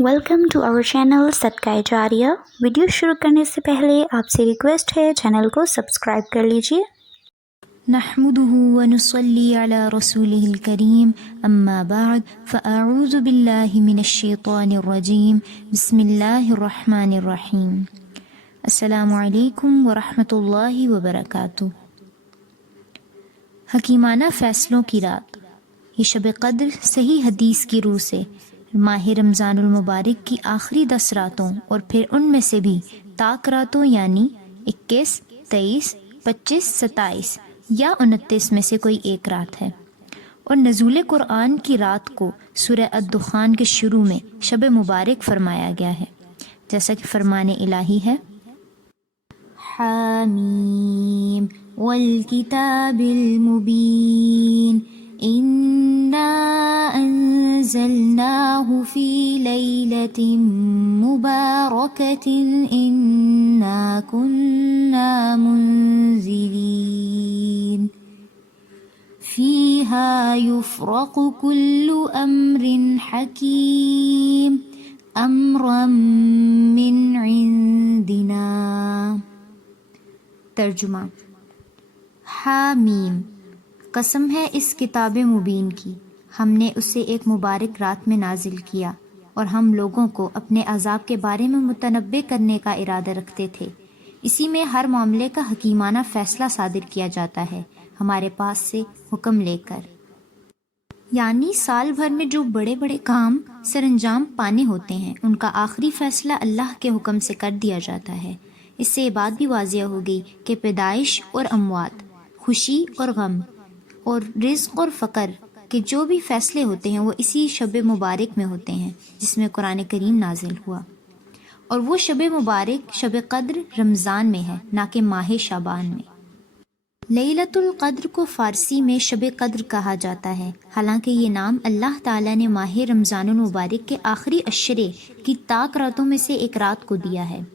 Welcome to our channel सदकाए जारिया। Video शुरू करने से पहले आपसे रिक्वेस्ट है चैनल को सब्सक्राइब कर लीजिए। नहमदुहु व नुसल्ली अला रसूलिहिल करीम अम्मा बाद फ़अऊज़ु बिल्लाहि मिनश शैतानिर रजीम बिस्मिल्लाहिर रहमानिर रहीम। अस्सलामु अलैकुम व रहमतुल्लाहि व बरकातुहू। हकीमाना फ़ैसलों की रात, ये शब क़द्र सही हदीस की रूह से माह रमज़ानुल मुबारक की आखिरी 10 रातों और फिर उनमें से भी ताक रातों यानी 21, 23, 25, 27 या 29 में से कोई एक रात है। और नज़ूल कुरान की रात को सूरह अद-दुखान के शुरू में शब मुबारक फरमाया गया है, जैसा कि फरमाने इलाही है, हामीम वल किताबिल मुबीन इन्ना अंज़लनाहु फी लैलतिन मुबारकतिन इन्ना कुन्ना मुंज़िरीन फ़ीहा युफ़रक़ु कुल्लु अम्रिन हकीम अम्रम मिन इंदिना। तर्जुमा। हामीम, कसम है इस किताब मुबीन की, हमने उसे एक मुबारक रात में नाजिल किया और हम लोगों को अपने अज़ाब के बारे में मुतनब्बे करने का इरादा रखते थे। इसी में हर मामले का हकीमाना फ़ैसला सादिर किया जाता है हमारे पास से हुक्म लेकर। यानी साल भर में जो बड़े बड़े काम सरअंजाम पाने होते हैं उनका आखिरी फ़ैसला अल्लाह के हुक्म से कर दिया जाता है। इससे ये बात भी वाज़िया हो गई कि पैदाइश और अमवात, खुशी और गम और रिज़्क़ और फ़क़र के जो भी फ़ैसले होते हैं वो इसी शब मुबारक में होते हैं जिसमें कुरान करीम नाजिल हुआ। और वो शब मुबारक शब क़द्र रमज़ान में है, ना कि माह शाबान में। लैलतुल क़द्र को फ़ारसी में शब क़द्र कहा जाता है, हालांकि ये नाम अल्लाह ताला ने माह रमज़ानुल मुबारक के आखिरी अशरे की ताक रातों में से एक रात को दिया है।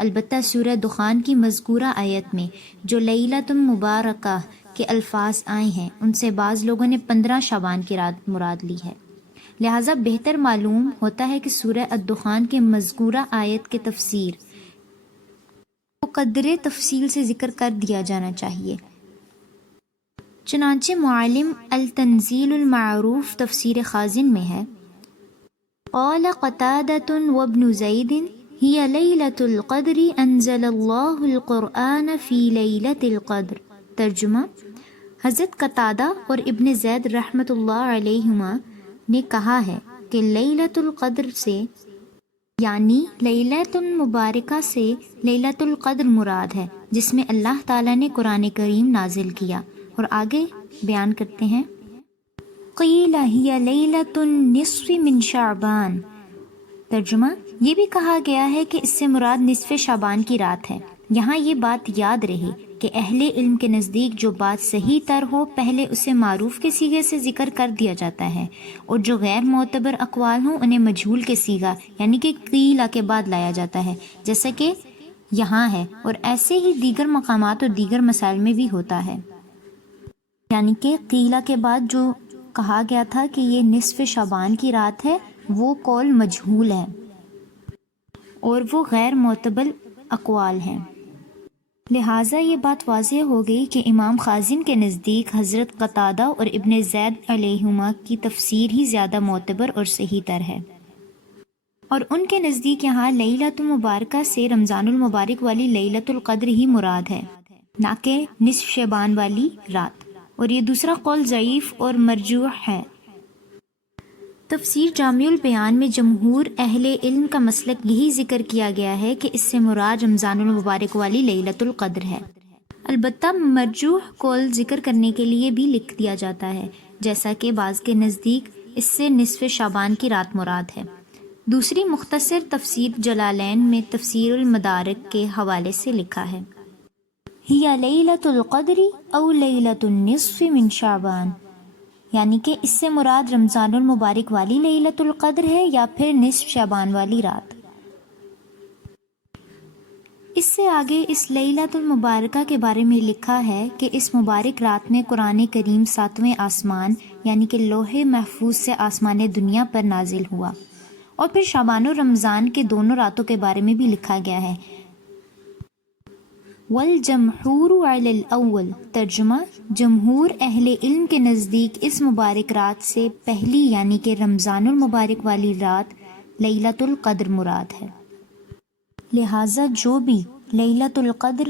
अलबत्ता सूरह दुखान की मज़कूरा आयत में जो लैलतुल मुबारका के अल्फाज आए हैं उनसे बाज़ लोगों ने 15 शाबान की रात मुराद ली है। लिहाजा बेहतर मालूम होता है कि सूरह अद-दुखान के मज़कूरा आयत के तफसीर को कदरे तफसील से ज़िक्र कर दिया जाना चाहिए। चुनांचे मुअल्लिम अल-तंज़ीलुल मारूफ तफसीर खाज़िन में है, क़ाल क़तादतुन व इब्न ज़ैदिन हिय लैलतुल क़द्रि अंज़लल्लाहुल क़ुरआन फ़ी लैलतिल क़द्र। तर्जुमा। हज़रत कतादा और इब्न ज़ैद रहमतुल्लाह अलैहिमा ने कहा है कि लैलतुल क़द्र से यानी लैलतुल मुबारका से लैलतुल क़द्र मुराद है जिसमें अल्लाह ताला ने कुरान करीम नाजिल किया। और आगे बयान करते हैं, क़ील हिय लैलतुन निस्फ़ि मिन शाबान। तर्जुमा। ये भी कहा गया है कि इससे मुराद निस्फ़ शाबान की रात है। यहाँ ये बात याद रहे कि अहले इल्म के नज़दीक जो बात सही तर हो पहले उसे मारूफ के सीगे से ज़िक्र कर दिया जाता है और जो गैर मोतबर अक़वाल हों उन्हें मजहूल के सीगा यानी कि क़ीला के बाद लाया जाता है, जैसा कि यहाँ है। और ऐसे ही दीगर मकामात और दीगर मसाइल में भी होता है, यानी कि क़ीला के बाद जो कहा गया था कि ये निस्फ़ शाबान की रात है वो कौल मजहूल है और वो गैर मोतबर अक़वाल हैं। लिहाजा ये बात वाज़ेह हो गई कि इमाम खाज़िन के नज़दीक हज़रत कतादा और इब्न ज़ैद अलैहिमा की तफसीर ही ज़्यादा मोतबर और सही तर है। और उनके नज़दीक यहाँ लैलतुल मुबारका से रमज़ानुल मुबारक वाली लैलतुल क़द्र ही मुराद है, ना कि निस्फ़ शाबान वाली रात। और ये दूसरा कौल ज़ईफ़ और मरजूह है। तफसीर जामिउल बयान में जमहूर अहले इल्म का मसलक यही जिक्र किया गया है कि इससे मुराद रमज़ानुल मुबारक वाली लैलतुल क़द्र है। अलबत्ता मरजूह कौल जिक्र करने के लिए भी लिख दिया जाता है, जैसा कि बाज़ के नज़दीक इससे निस्फ़ शाबान की रात मुराद है। दूसरी मुख्तसर तफसीर जलालैन में तफसीरुल मदारिक के हवाले से लिखा है, हिया लैलतुल क़द्रि औ लैलतुन निस्फ़ि मिन शाबान, यानी कि इससे मुराद रमज़ानुल मुबारक वाली लैलतुल क़द्र है या फिर निस्फ़ शाबान वाली रात। इससे आगे इस लैलतुल मुबारका के बारे में लिखा है कि इस मुबारक रात में कुरान करीम 7वें आसमान यानी कि लोहे महफूज से आसमान दुनिया पर नाजिल हुआ اور پھر شعبان و رمضان کے دونوں راتوں کے بارے میں بھی لکھا گیا ہے۔ والجمہور علی الاول، ترجمہ، جمہور اہل علم کے نزدیک اس مبارک رات سے پہلی یعنی کہ رمضان المبارک والی رات لیلۃ القدر مراد ہے۔ لہٰذا جو بھی لیلۃ القدر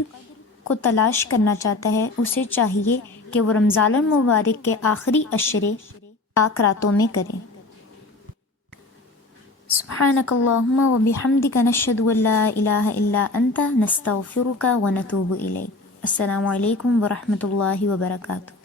کو تلاش کرنا چاہتا ہے اسے چاہیے کہ وہ رمضان المبارک کے آخری عشرے پاک راتوں میں کرے۔ سبحانک اللہم و بحمدک نشہد ان لا الہ الا انت نستغفرک و نتوب الیک۔ السلام علیکم ورحمۃ اللہ وبرکاتہ۔